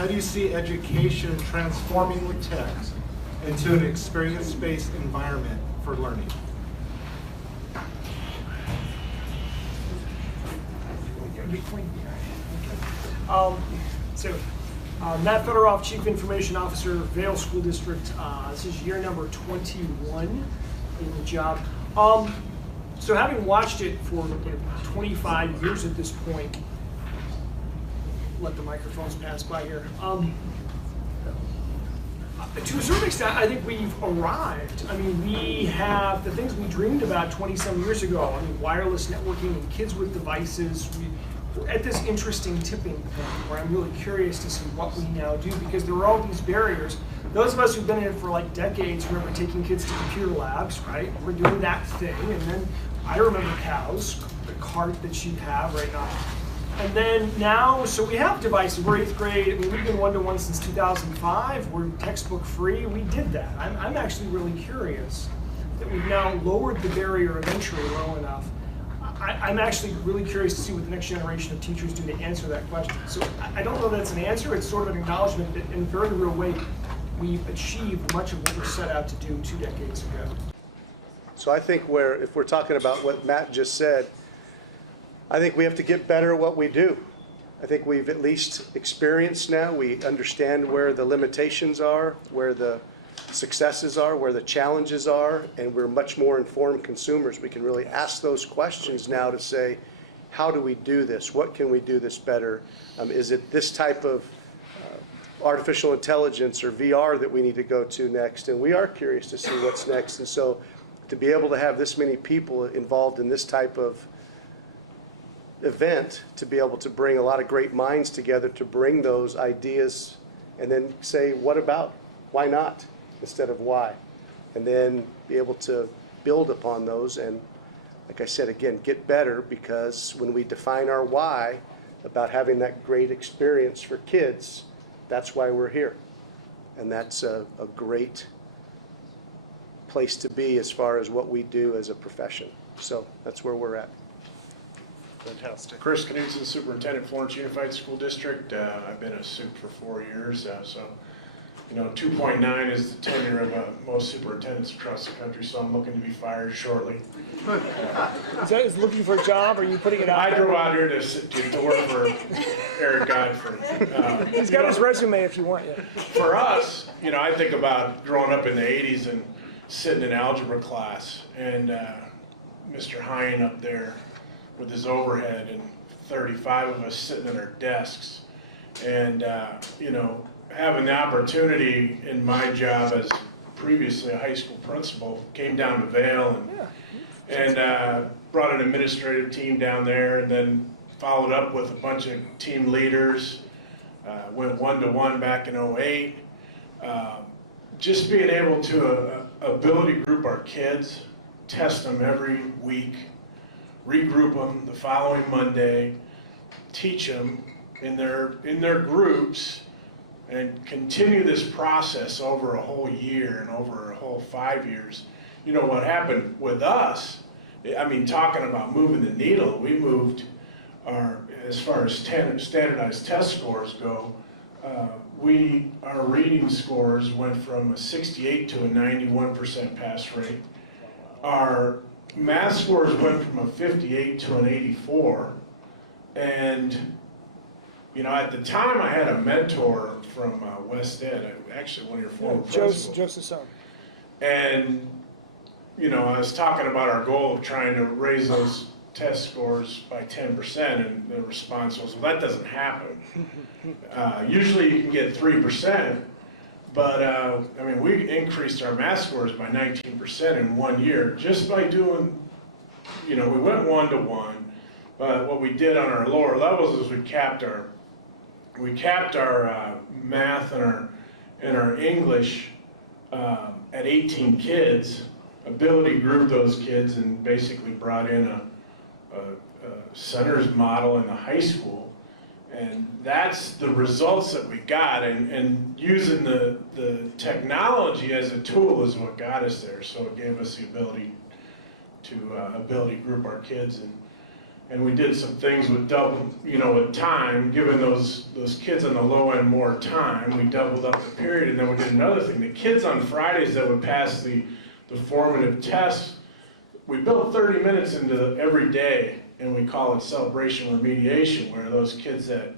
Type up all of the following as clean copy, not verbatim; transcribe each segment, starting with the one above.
how do you see education transforming with tech into an experience-based environment for learning? Matt Federoff, Chief Information Officer, Vail School District. This is year number 21 in the job. So having watched it for 25 years at this point, let the microphones pass by here. To a certain extent, I think we've arrived. I mean, we have the things we dreamed about 20-some years ago. I mean, wireless networking and kids with devices. We're at this interesting tipping point where I'm really curious to see what we now do, because there are all these barriers. Those of us who've been in it for like decades remember taking kids to computer labs, right? We're doing that thing, and then I remember cows, the cart that you have right now. And then now, so we have devices. We're 8th grade. I mean, we've been one-to-one since 2005. We're textbook free. We did that. I'm actually really curious that we've now lowered the barrier of entry low enough. I'm actually really curious to see what the next generation of teachers do to answer that question. So I don't know that it's an answer. It's sort of an acknowledgement that in a very real way, we've achieved much of what we set out to do 2 decades ago. So I think if we're talking about what Matt just said, I think we have to get better at what we do. I think we've at least experienced now. We understand where the limitations are, where the successes are, where the challenges are, and we're much more informed consumers. We can really ask those questions now to say, how do we do this? What can we do this better? Is it this type of artificial intelligence or VR that we need to go to next? And we are curious to see what's next. And so to be able to have this many people involved in this type of event, to be able to bring a lot of great minds together to bring those ideas and then say, what about? Why not? Instead of why. And then be able to build upon those and, like I said, again, get better, because when we define our why about having that great experience for kids, that's why we're here. And that's a great place to be as far as what we do as a profession. So that's where we're at. Fantastic. Chris Knutsen, Superintendent, Florence Unified School District. I've been a sup for 4 years, so 2.9 is the tenure of most superintendents across the country, so I'm looking to be fired shortly. Is looking for a job, or are you putting it out? I drove out here to work for Eric Godfrey. He's got his resume if you want. Yeah. For us, I think about growing up in the 80s and sitting in algebra class, and Mr. Hine up there with his overhead, and 35 of us sitting at our desks, and having the opportunity in my job as previously a high school principal, came down to Vail and brought an administrative team down there, and then followed up with a bunch of team leaders, went one-to-one back in 08. Just being able to ability group our kids, test them every week, regroup them the following Monday, teach them in their groups, and continue this process over a whole year and over a whole 5 years. What happened with us, talking about moving the needle, we moved as far as standardized test scores go, our reading scores went from a 68 to a 91% pass rate. Our math scores went from a 58 to an 84, and at the time I had a mentor from West Ed, actually one of your former principals. Joseph's son. And I was talking about our goal of trying to raise those test scores by 10%, and the response was, well, that doesn't happen. Usually you can get 3%, but we increased our math scores by 19% in 1 year just by doing, we went one-to-one, but what we did on our lower levels is we capped our math and our English at 18 kids, ability grouped those kids, and basically brought in a centers model in the high school. And that's the results that we got, and using the technology as a tool is what got us there. So it gave us the ability to ability group our kids and we did some things with with time, giving those kids on the low end more time. We doubled up the period, and then we did another thing. The kids on Fridays that would pass the formative tests, we built 30 minutes into every day, and we call it celebration remediation, where those kids that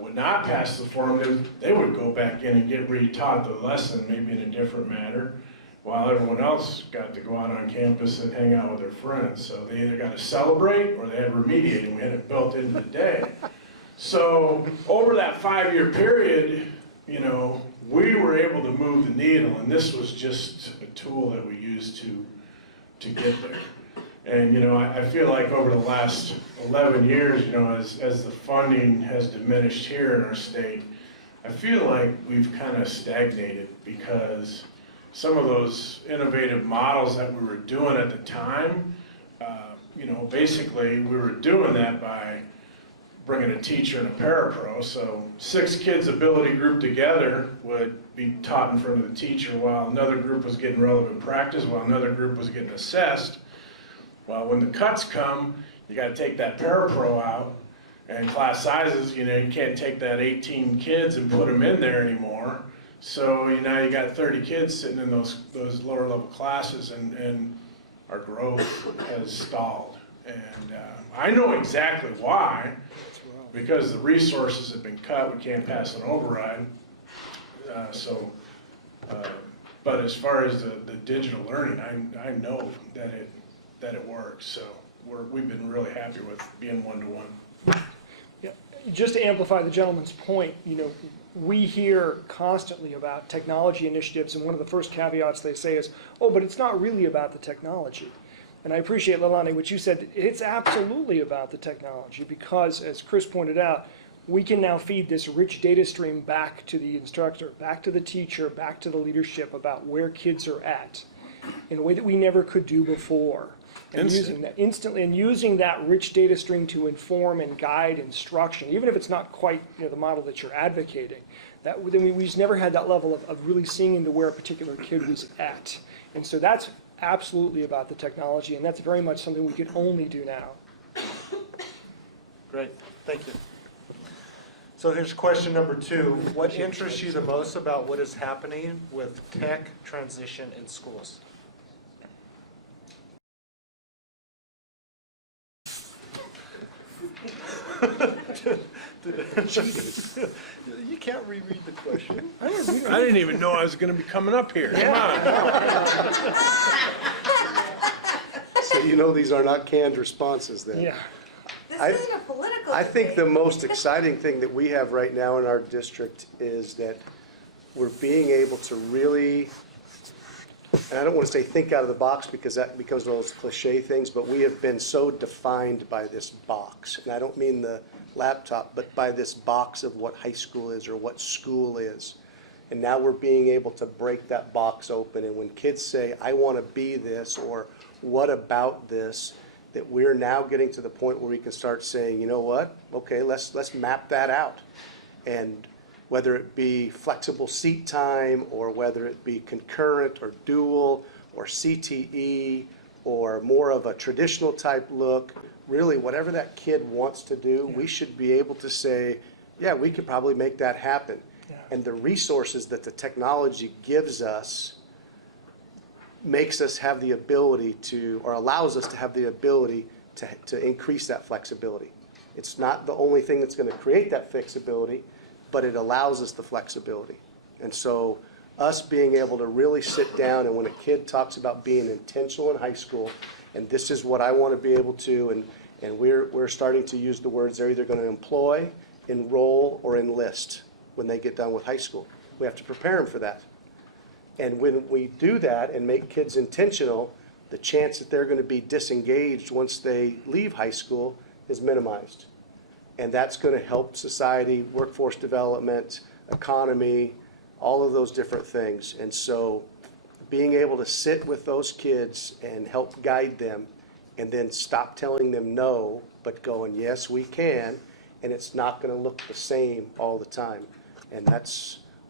would not pass the formative, they would go back in and get retaught the lesson, maybe in a different manner, while everyone else got to go out on campus and hang out with their friends. So they either got to celebrate or they had remediating. We had it built into the day. So over that 5-year period, we were able to move the needle, and this was just a tool that we used to get there. And I feel like over the last 11 years, as the funding has diminished here in our state, I feel like we've kind of stagnated, because some of those innovative models that we were doing at the time, basically we were doing that by bringing a teacher and a parapro. So 6 kids ability grouped together would be taught in front of the teacher, while another group was getting relevant practice, while another group was getting assessed. Well, when the cuts come, you got to take that parapro out, and class sizes, you can't take that 18 kids and put them in there anymore. So now you got 30 kids sitting in those lower level classes, and our growth has stalled. And I know exactly why, because the resources have been cut. We can't pass an override. But as far as the digital learning, I know that it works. So we've been really happy with being one-to-one. Yeah. Just to amplify the gentleman's point, we hear constantly about technology initiatives, and one of the first caveats they say is, oh, but it's not really about the technology. And I appreciate, Leilani, what you said. It's absolutely about the technology, because, as Chris pointed out, we can now feed this rich data stream back to the instructor, back to the teacher, back to the leadership about where kids are at in a way that we never could do before. And using that instantly, and using that rich data stream to inform and guide instruction, even if it's not quite the model that you're advocating. We just never had that level of really seeing into where a particular kid was at. And so that's absolutely about the technology, and that's very much something we could only do now. Great, thank you. So here's question number 2. What interests you the most about what is happening with tech transition in schools? You can't reread the question. I didn't even know I was going to be coming up here. Come on. So these are not canned responses then. Yeah. This isn't a political I think debate. the most exciting thing that we have right now in our district is that we're being able to really, and I don't want to say think out of the box, because that becomes one of those cliche things, but we have been so defined by this box. And I don't mean the laptop, but by this box of what high school is or what school is. And now we're being able to break that box open. And when kids say, I want to be this, or what about this, that we're now getting to the point where we can start saying, you know what, okay, let's map that out. And whether it be flexible seat time, or whether it be concurrent or dual or CTE, or more of a traditional type look, really whatever that kid wants to do, we should be able to say, yeah, we could probably make that happen. Yeah. And the resources that the technology gives us makes us have the ability to, or allows us to have the ability to increase that flexibility. It's not the only thing that's going to create that flexibility, but it allows us the flexibility. And so us being able to really sit down, and when a kid talks about being intentional in high school, and this is what I want to be able to, and we're starting to use the words, they're either going to employ, enroll, or enlist when they get done with high school. We have to prepare them for that. And when we do that and make kids intentional, the chance that they're going to be disengaged once they leave high school is minimized. And that's going to help society, workforce development, economy, all of those different things. And so being able to sit with those kids and help guide them, and then stop telling them no, but going, yes, we can, and it's not going to look the same all the time. And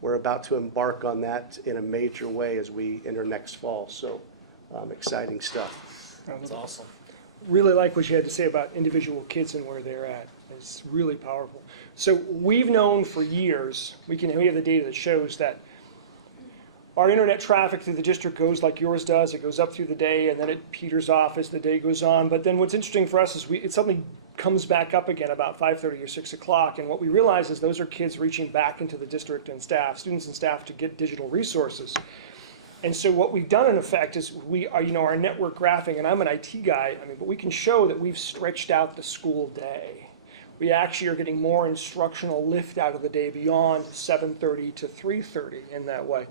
we're about to embark on that in a major way as we enter next fall. So exciting stuff. That's awesome. really like what you had to say about individual kids and where they're at. It's really powerful. So we've known for years, we have the data that shows that our internet traffic through the district goes like yours does. It goes up through the day, and then it peters off as the day goes on. But then what's interesting for us is it suddenly comes back up again about 5:30 or 6 o'clock. And what we realize is those are kids reaching back into the district and staff, students and staff, to get digital resources. And so what we've done in effect is we are, our network graphing, and I'm an IT guy, but we can show that we've stretched out the school day. We actually are getting more instructional lift out of the day beyond 7:30 to 3:30 in that way.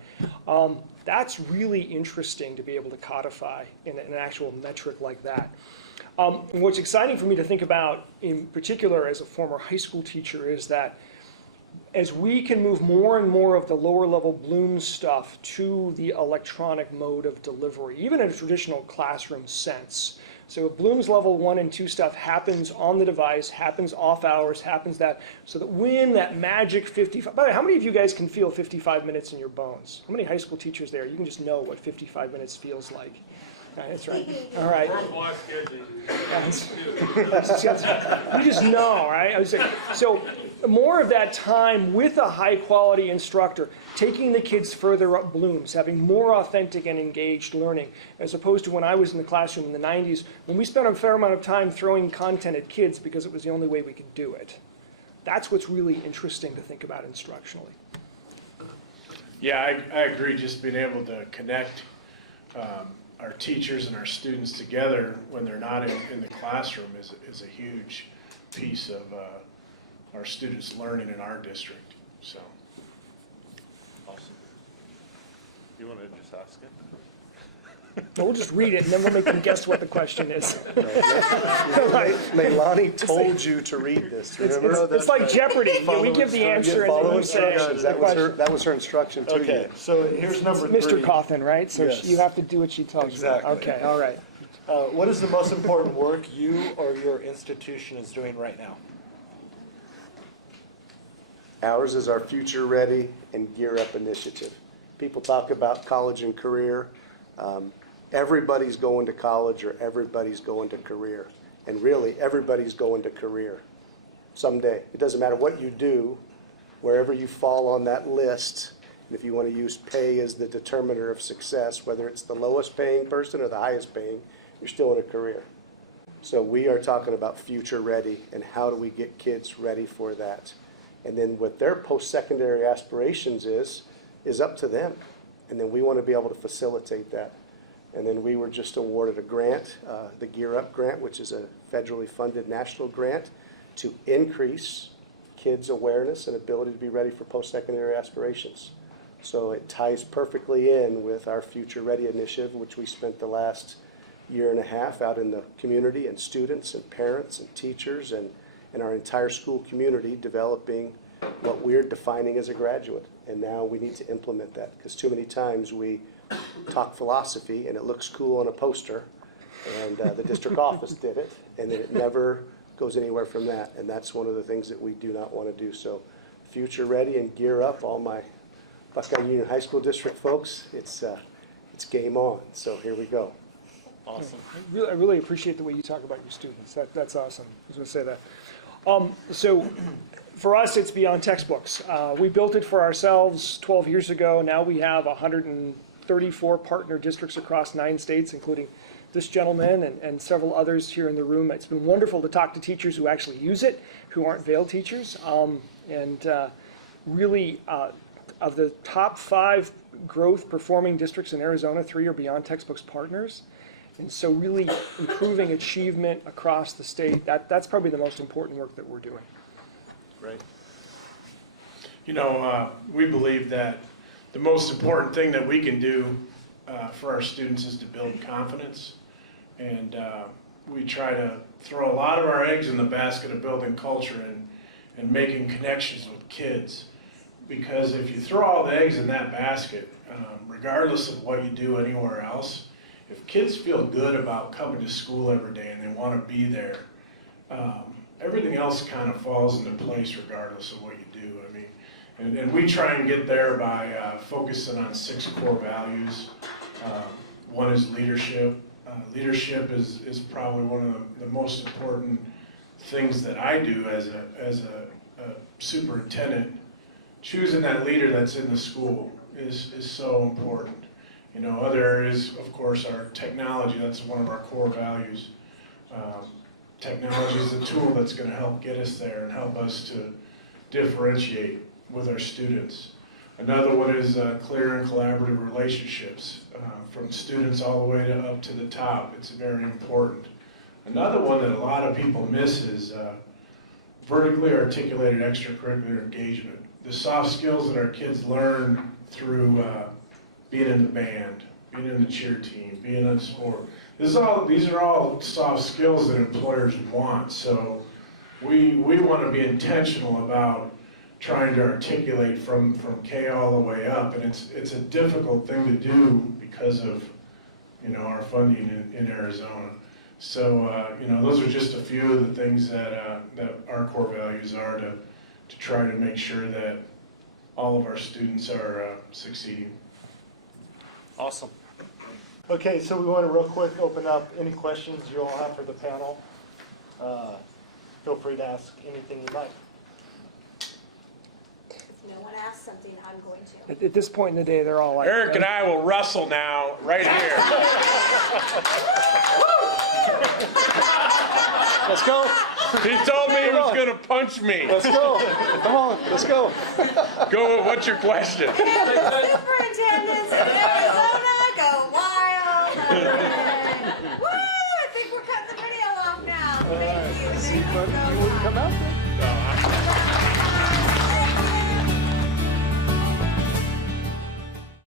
That's really interesting to be able to codify in an actual metric like that. And what's exciting for me to think about, in particular as a former high school teacher, is that as we can move more and more of the lower level Bloom stuff to the electronic mode of delivery, even in a traditional classroom sense. So Bloom's level 1 and 2 stuff happens on the device, happens off hours, happens that, so that when that magic 55, by the way, how many of you guys can feel 55 minutes in your bones? How many high school teachers there? You can just know what 55 minutes feels like. That's right. All right. You just know, right? I was saying, so more of that time with a high quality instructor, taking the kids further up Blooms, having more authentic and engaged learning, as opposed to when I was in the classroom in the 90s, when we spent a fair amount of time throwing content at kids because it was the only way we could do it. That's what's really interesting to think about instructionally. Yeah, I agree. Just being able to connect our teachers and our students together when they're not in the classroom is a huge piece of our students' learning in our district. So, Awesome. You want to just ask it? No, we'll just read it and then we'll make them guess what the question is. Leilani told you to read this, remember? It's like Jeopardy. We give the answer and then Follow we say instructions. the question. That was her instruction to Okay, you. so here's number 3. Mr. Cawthon, right? So Yes. you have to do what she tells Exactly. you. Okay, all right. What is the most important work you or your institution is doing right now? Ours is our Future Ready and Gear Up initiative. People talk about college and career. Everybody's going to college or everybody's going to career. And really, everybody's going to career someday. It doesn't matter what you do, wherever you fall on that list. And if you want to use pay as the determiner of success, whether it's the lowest paying person or the highest paying, you're still in a career. So we are talking about future ready and how do we get kids ready for that. And then what their post-secondary aspirations is up to them. And then we want to be able to facilitate that. And then we were just awarded a grant, the Gear Up grant, which is a federally funded national grant to increase kids' awareness and ability to be ready for post-secondary aspirations. So it ties perfectly in with our Future Ready initiative, which we spent the last year and a half out in the community and students and parents and teachers and our entire school community developing what we're defining as a graduate. And now we need to implement that because too many times we talk philosophy and it looks cool on a poster and the district office did it and then it never goes anywhere from that. And that's one of the things that we do not want to do. So Future Ready and Gear Up, all my Buckeye Union High School District folks, it's game on. So here we go. Awesome. I really appreciate the way you talk about your students. That's awesome. I was going to say that. So for us, it's beyond textbooks. We built it for ourselves 12 years ago. Now we have 134 partner districts across 9 states, including this gentleman and several others here in the room. It's been wonderful to talk to teachers who actually use it, who aren't Vail teachers. Really, of the top 5 growth performing districts in Arizona, 3 are beyond textbooks partners. And so really improving achievement across the state, that's probably the most important work that we're doing. Great. you know, we believe that the most important thing that we can do for our students is to build confidence. And we try to throw a lot of our eggs in the basket of building culture and making connections with kids. Because if you throw all the eggs in that basket, regardless of what you do anywhere else, if kids feel good about coming to school every day and they want to be there, everything else kind of falls into place regardless of what you do. I mean, and we try and get there by focusing on 6 core values. One is leadership, Leadership is probably one of the most important things that I do as a superintendent. Choosing that leader that's in the school is so important. You know, other areas, of course, are technology. That's one of our core values. Technology is a tool that's going to help get us there and help us to differentiate with our students. Another one is clear and collaborative relationships from students all the way up to the top. It's very important. Another one that a lot of people miss is vertically articulated extracurricular engagement. The soft skills that our kids learn through being in the band, being in the cheer team, being in sport. These are all soft skills that employers want. So we want to be intentional about trying to articulate from K all the way up, and it's a difficult thing to do because of, you know, our funding in Arizona. So you know, those are just a few of the things that our core values are to try to make sure that all of our students are succeeding. Awesome. Okay, so we want to real quick open up any questions you all have for the panel. Feel free to ask anything you'd like. If no one asks something, I'm going to. At this point in the day, they're all like, Eric and I will wrestle now, right here. Let's go. He told me he was going to punch me. Let's go. Come on, let's go. Go. What's your question? Superintendents in Arizona, go wild. Woo! I think we're cutting the video off now. Thank you. See, but you wouldn't come out there.